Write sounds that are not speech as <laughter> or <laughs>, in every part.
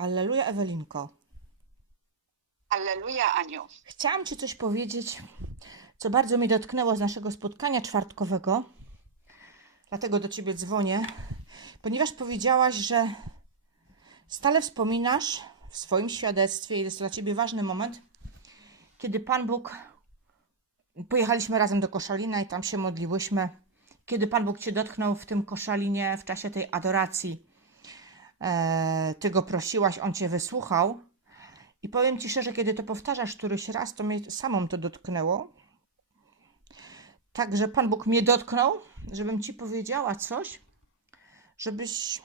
Alleluja, Ewelinko. Alleluja, Aniu. Chciałam Ci coś powiedzieć, co bardzo mi dotknęło z naszego spotkania czwartkowego. Dlatego do Ciebie dzwonię, ponieważ powiedziałaś, że stale wspominasz w swoim świadectwie, i jest to dla Ciebie ważny moment, kiedy Pan Bóg, pojechaliśmy razem do Koszalina i tam się modliłyśmy, kiedy Pan Bóg Cię dotknął w tym Koszalinie w czasie tej adoracji. E, ty Go prosiłaś, On Cię wysłuchał. I powiem Ci szczerze, kiedy to powtarzasz któryś raz, to mnie samą to dotknęło. Także Pan Bóg mnie dotknął, żebym Ci powiedziała coś, żebyś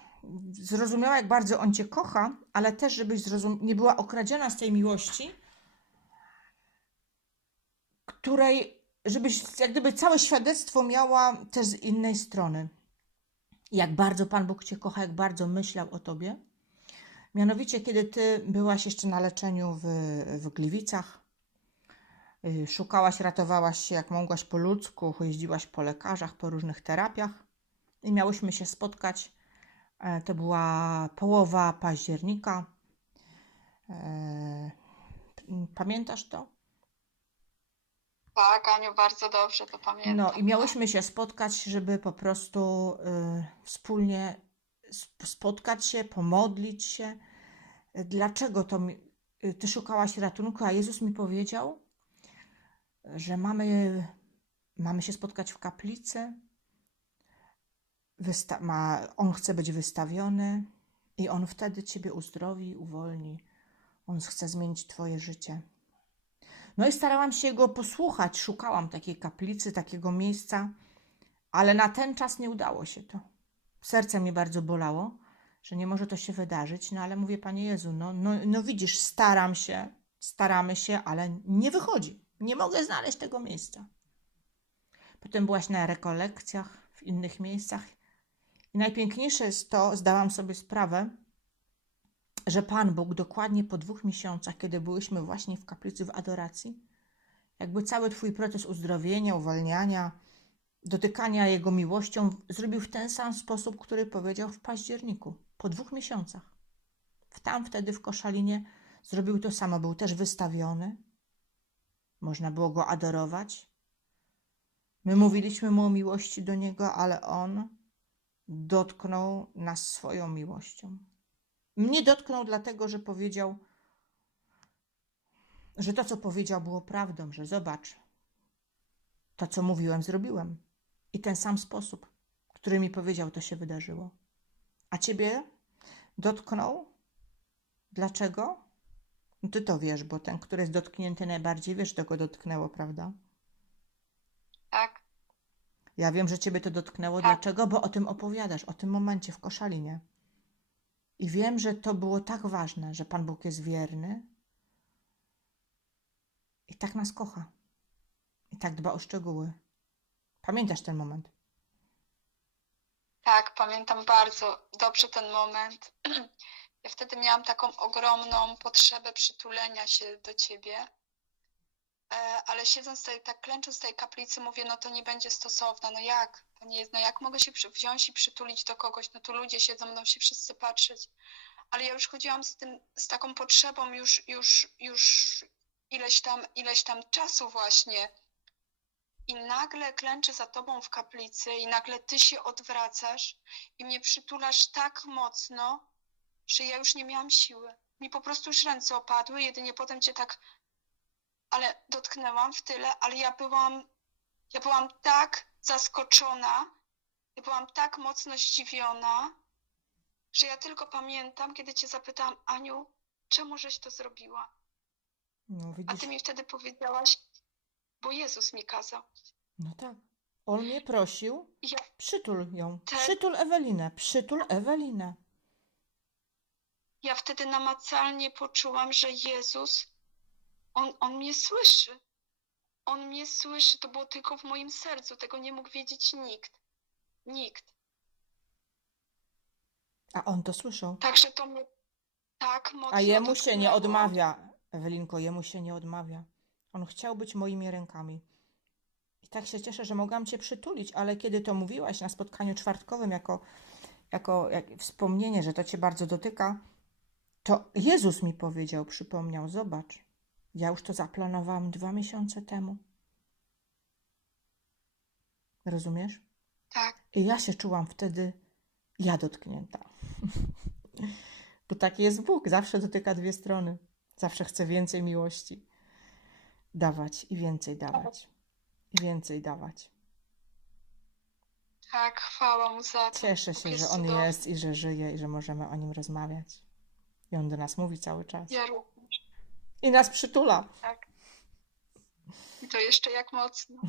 zrozumiała, jak bardzo On Cię kocha, ale też, żebyś nie była okradziona z tej miłości, której, żebyś jak gdyby całe świadectwo miała też z innej strony. Jak bardzo Pan Bóg Cię kocha, jak bardzo myślał o Tobie. Mianowicie, kiedy ty byłaś jeszcze na leczeniu w, w Gliwicach, y, szukałaś, ratowałaś się jak mogłaś po ludzku, jeździłaś po lekarzach, po różnych terapiach i miałyśmy się spotkać. E, To była połowa października. E, Pamiętasz to? Tak, Aniu, bardzo dobrze to pamiętam. No i miałyśmy się spotkać, żeby po prostu y, wspólnie sp- spotkać się, pomodlić się. Dlaczego to mi, y, ty szukałaś ratunku, a Jezus mi powiedział, że mamy, mamy się spotkać w kaplicy. Wysta- ma, on chce być wystawiony i on wtedy ciebie uzdrowi, uwolni. On chce zmienić twoje życie. No i starałam się go posłuchać, szukałam takiej kaplicy, takiego miejsca, ale na ten czas nie udało się to. Serce mnie bardzo bolało, że nie może to się wydarzyć, no ale mówię, Panie Jezu, no, no, no widzisz, staram się, staramy się, ale nie wychodzi. Nie mogę znaleźć tego miejsca. Potem byłaś na rekolekcjach w innych miejscach i najpiękniejsze jest to, zdałam sobie sprawę, że Pan Bóg dokładnie po dwóch miesiącach, kiedy byłyśmy właśnie w kaplicy w adoracji, jakby cały Twój proces uzdrowienia, uwalniania, dotykania Jego miłością zrobił w ten sam sposób, który powiedział w październiku, po dwóch miesiącach. Tam wtedy w Koszalinie zrobił to samo, był też wystawiony. Można było Go adorować. My mówiliśmy Mu o miłości do Niego, ale On dotknął nas swoją miłością. Mnie dotknął dlatego, że powiedział, że to, co powiedział, było prawdą, że zobacz, to, co mówiłem, zrobiłem. I ten sam sposób, który mi powiedział, to się wydarzyło. A ciebie dotknął? Dlaczego? No ty to wiesz, bo ten, który jest dotknięty najbardziej, wiesz, to go dotknęło, prawda? Tak, Ja wiem, że ciebie to dotknęło. Tak. Dlaczego? Bo o tym opowiadasz, o tym momencie w Koszalinie. I wiem, że to było tak ważne, że Pan Bóg jest wierny i tak nas kocha. I tak dba o szczegóły. Pamiętasz ten moment? tak, pamiętam bardzo dobrze ten moment. <clears throat> Ja wtedy miałam taką ogromną potrzebę przytulenia się do ciebie. E, Ale siedząc tutaj, tak klęcząc w tej kaplicy, mówię, no to nie będzie stosowne. No jak? To nie jest, no jak mogę się wziąć i przytulić do kogoś? No tu ludzie siedzą, będą się wszyscy patrzeć. Ale ja już chodziłam z tym, z taką potrzebą już, już, już ileś tam, ileś tam czasu właśnie. I nagle klęczę za tobą w kaplicy i nagle ty się odwracasz i mnie przytulasz tak mocno, że ja już nie miałam siły. Mi po prostu już ręce opadły, jedynie potem cię tak, ale dotknęłam w tyle, ale ja byłam, ja byłam tak zaskoczona, ja byłam tak mocno zdziwiona, że ja tylko pamiętam, kiedy cię zapytałam, Aniu, czemu żeś to zrobiła? No A ty mi wtedy powiedziałaś, bo Jezus mi kazał. no tak. On mnie prosił, ja przytul ją. Tak. Przytul Ewelinę, przytul Ewelinę. ja wtedy namacalnie poczułam, że Jezus, on, on mnie słyszy. On mnie słyszy. To było tylko w moim sercu. Tego nie mógł wiedzieć nikt. Nikt. A on to słyszał. Także to mnie tak mocno A jemu się nie dotknęło. odmawia, Ewelinko, jemu się nie odmawia. On chciał być moimi rękami. I tak się cieszę, że mogłam Cię przytulić, ale kiedy to mówiłaś na spotkaniu czwartkowym jako, jako jak wspomnienie, że to Cię bardzo dotyka, To Jezus mi powiedział, przypomniał, zobacz. Ja już to zaplanowałam dwa miesiące temu. Rozumiesz? Tak. I ja się czułam wtedy ja dotknięta. <laughs> Bo taki jest Bóg, zawsze dotyka dwie strony. Zawsze chce więcej miłości dawać i więcej dawać. I więcej dawać. Tak, chwała mu za to. Cieszę się, jest że On cudowny. jest i że żyje i że możemy o Nim rozmawiać. I On do nas mówi cały czas. Ja. I nas przytula. Tak. I to jeszcze jak mocno. <laughs>